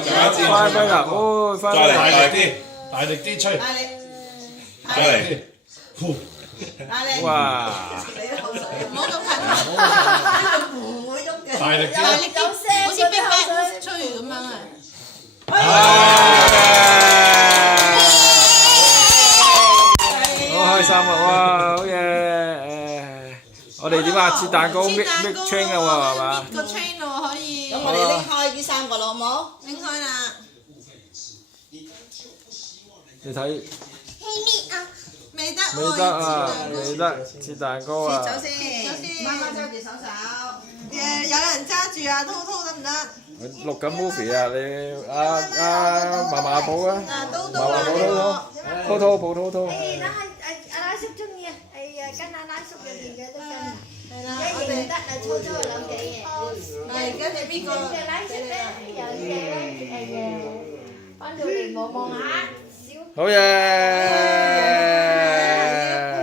翻飛啦！哦，翻飛大啦！力啲，大力啲吹，大力，再嚟，呼，大力，哇！唔好咁近，唔會喐嘅，大力啲，大力啲，好似冰冰吹咁樣啊！好開心啊！哇，好嘢！我哋點啊？切蛋糕搣 train 啦喎，係嘛？個 train 喎可以。咁我哋拎開呢3個啦，好冇？拎開啦。你睇未得未得啊？未得切蛋糕啊！走先，媽媽揸住手手。有人揸住啊，滔滔得唔得？錄緊 movie 啊！你嫲嫲抱啊！嫲嫲抱抱抱抱。阿叔中意啊，係啊，跟阿叔入邊嘅都跟。係啦，一認得啊，粗粗兩幾嘅。係跟住邊個？嘅奶叔咧，有嘅，翻到嚟望望下，小。好嘢！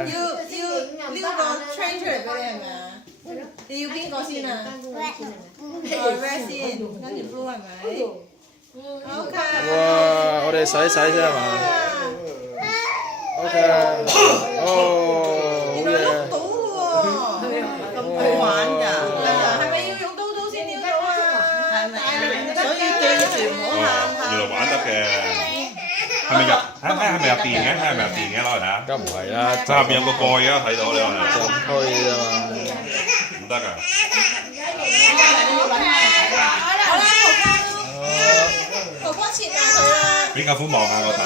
要呢個 train 出嚟俾你係咪啊？你要邊個先啊？red 先，跟住 blue 係咪？OK。哇！我哋洗洗先係嘛？OK。哦，好嘢。到喎，咁好玩㗎。係咪要用刀刀先撩到啊？係咪？所以記住唔好喊。原來玩得嘅，係咪入？係咪入電嘅？係咪入電嘅？攞嚟睇下。梗唔係啦，下邊有個蓋嘅，睇到你話係。浸開啊嘛。唔得㗎。好啦，婆婆切下佢啦。俾舅父望下個底。